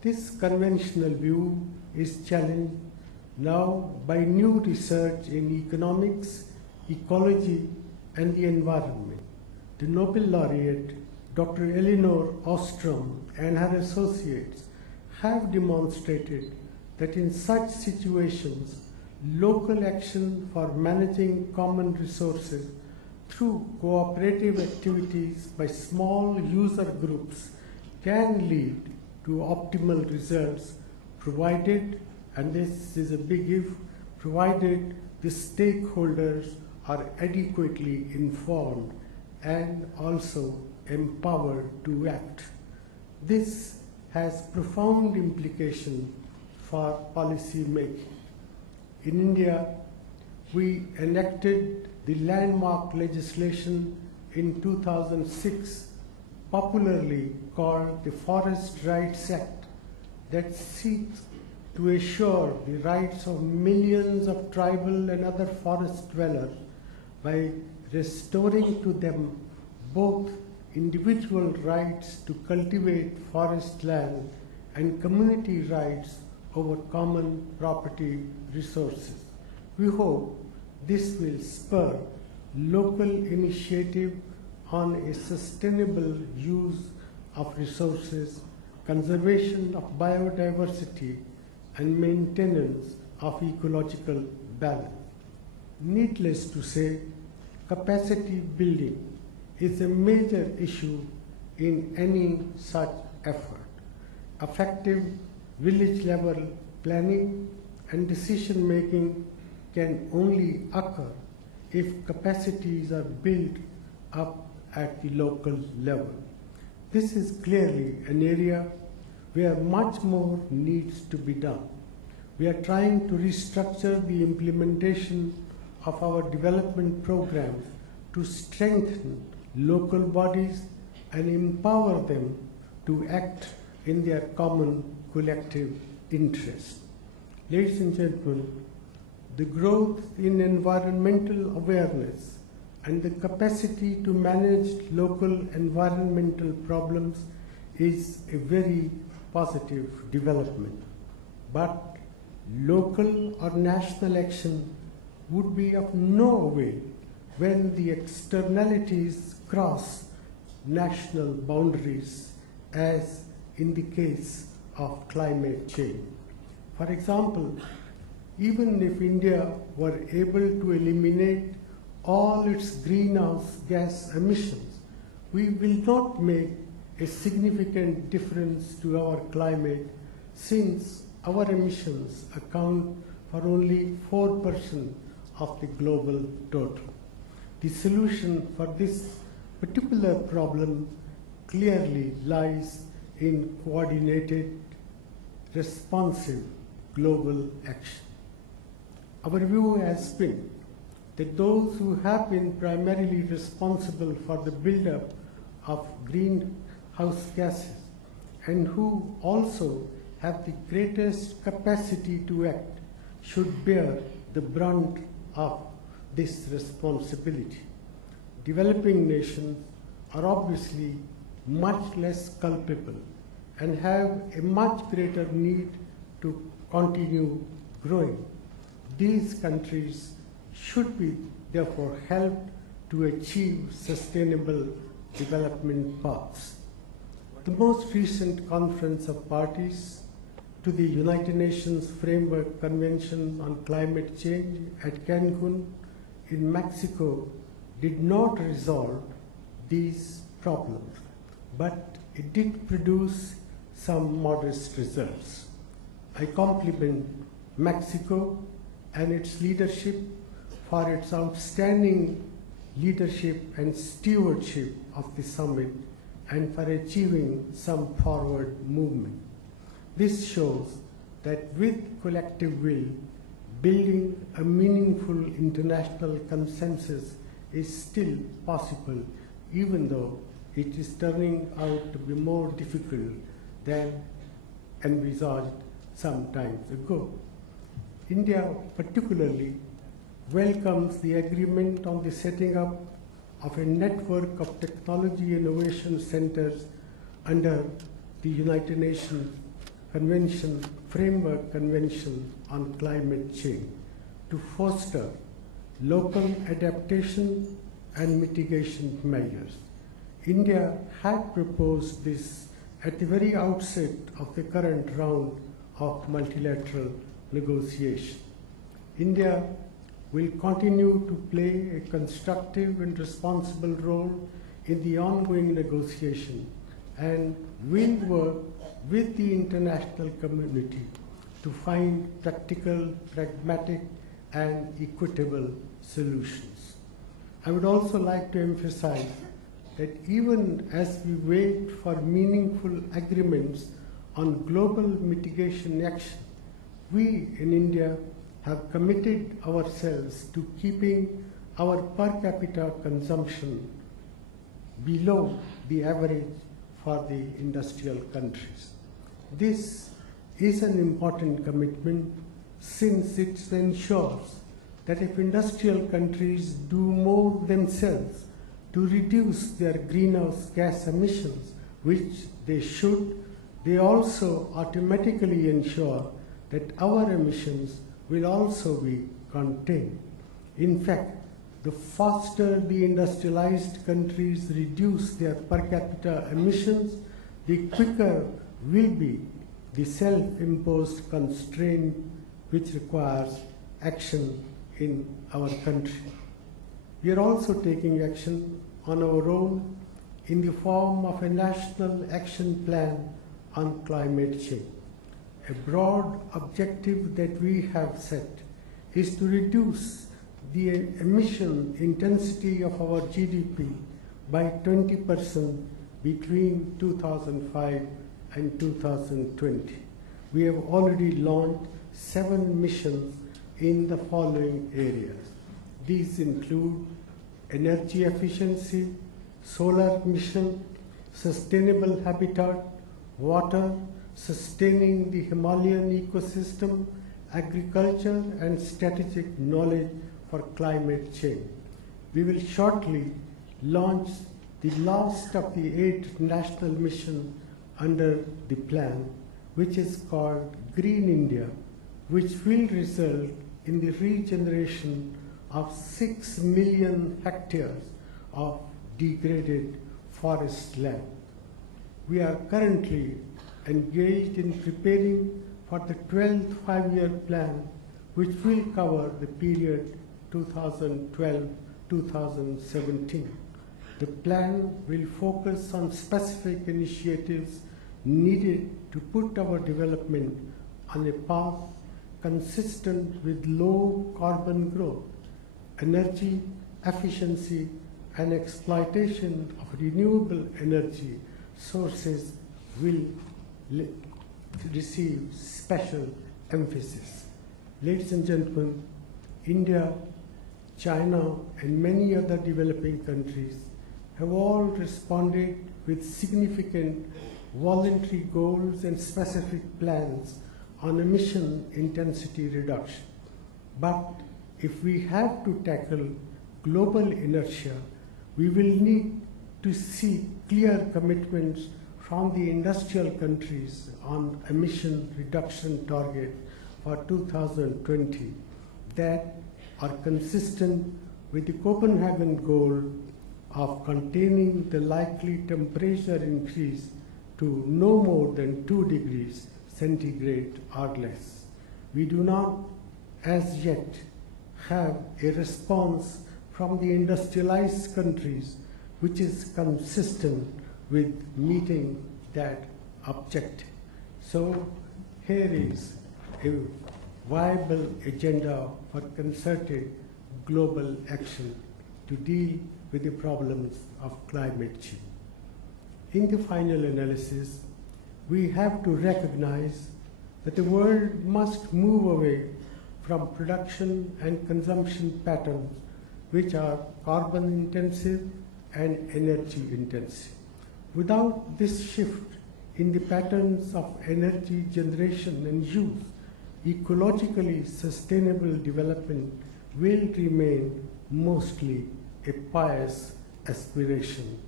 This conventional view is challenged now by new research in economics, ecology, and the environment. The Nobel laureate, Dr. Elinor Ostrom, and her associates have demonstrated that in such situations, local action for managing common resources through cooperative activities by small user groups can lead to optimal results, provided, and this is a big if, provided the stakeholders are adequately informed and also empowered to act. This has profound implications for policy making. In India, we enacted the landmark legislation in 2006, popularly called the Forest Rights Act, that seeks to assure the rights of millions of tribal and other forest dwellers by restoring to them both individual rights to cultivate forest land and community rights over common property resources. We hope this will spur local initiative on a sustainable use of resources, conservation of biodiversity, and maintenance of ecological balance. Needless to say, capacity building is a major issue in any such effort. Effective village-level planning and decision-making can only occur if capacities are built up at the local level. This is clearly an area where much more needs to be done. We are trying to restructure the implementation of our development programs to strengthen local bodies and empower them to act in their common collective interest. Ladies and gentlemen, the growth in environmental awareness and the capacity to manage local environmental problems is a very positive development. But local or national action would be of no avail when the externalities cross national boundaries, as in the case of climate change. For example, even if India were able to eliminate all its greenhouse gas emissions, we will not make a significant difference to our climate, since our emissions account for only 4% of the global total. The solution for this particular problem clearly lies in coordinated, responsive global action. Our view has been that those who have been primarily responsible for the buildup of greenhouse gases and who also have the greatest capacity to act should bear the brunt of this responsibility. Developing nations are obviously much less culpable and have a much greater need to continue growing. These countries should be therefore helped to achieve sustainable development paths. The most recent Conference of Parties to the United Nations Framework Convention on Climate Change at Cancun in Mexico did not resolve these problems, but it did produce some modest results. I compliment Mexico and its leadership for its outstanding leadership and stewardship of the summit and for achieving some forward movement. This shows that with collective will, building a meaningful international consensus is still possible, even though it is turning out to be more difficult than envisaged some time ago. India particularly welcomes the agreement on the setting up of a network of technology innovation centers under the United Nations Framework Convention on Climate Change to foster local adaptation and mitigation measures. India had proposed this at the very outset of the current round of multilateral negotiation. India will continue to play a constructive and responsible role in the ongoing negotiation and will work with the international community to find practical, pragmatic, and equitable solutions. I would also like to emphasize that even as we wait for meaningful agreements on global mitigation action, we in India have committed ourselves to keeping our per capita consumption below the average for the industrial countries. This is an important commitment since it ensures that if industrial countries do more themselves to reduce their greenhouse gas emissions, which they should, they also automatically ensure that our emissions will also be contained. In fact, the faster the industrialized countries reduce their per capita emissions, the quicker will be the self-imposed constraint which requires action in our country. We are also taking action on our own in the form of a national action plan on climate change. A broad objective that we have set is to reduce the emission intensity of our GDP by 20% between 2005 and 2020. We have already launched 7 missions in the following areas. These include energy efficiency, solar mission, sustainable habitat, water, sustaining the Himalayan ecosystem, agriculture, and strategic knowledge for climate change. We will shortly launch the last of the 8 national missions under the plan, which is called Green India, which will result in the regeneration of 6 million hectares of degraded forest land. We are currently engaged in preparing for the 12th 5-year plan, which will cover the period 2012-2017. The plan will focus on specific initiatives needed to put our development on a path consistent with low carbon growth, energy efficiency, and exploitation of renewable energy sources will receive special emphasis. Ladies and gentlemen, India, China, and many other developing countries have all responded with significant voluntary goals and specific plans on emission intensity reduction. But if we have to tackle global inertia, we will need to see clear commitments from the industrial countries on emission reduction target for 2020 that are consistent with the Copenhagen goal of containing the likely temperature increase to no more than 2 degrees centigrade or less. We do not, as yet, have a response from the industrialized countries which is consistent with meeting that objective. So here is a viable agenda for concerted global action to deal with the problems of climate change. In the final analysis, we have to recognize that the world must move away from production and consumption patterns which are carbon intensive and energy intensive. Without this shift in the patterns of energy generation and use, ecologically sustainable development will remain mostly a pious aspiration,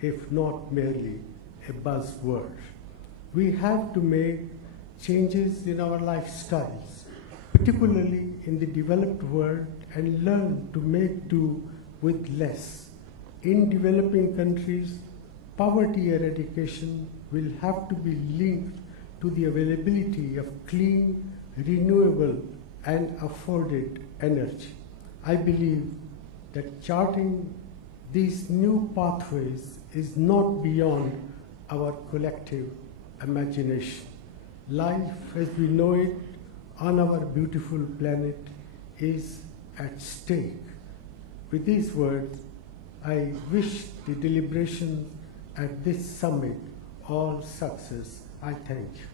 if not merely a buzzword. We have to make changes in our lifestyles, particularly in the developed world, and learn to make do with less. In developing countries, poverty eradication will have to be linked to the availability of clean, renewable, and afforded energy. I believe that charting these new pathways is not beyond our collective imagination. Life as we know it on our beautiful planet is at stake. With these words, I wish the deliberation at this summit all success. I thank you.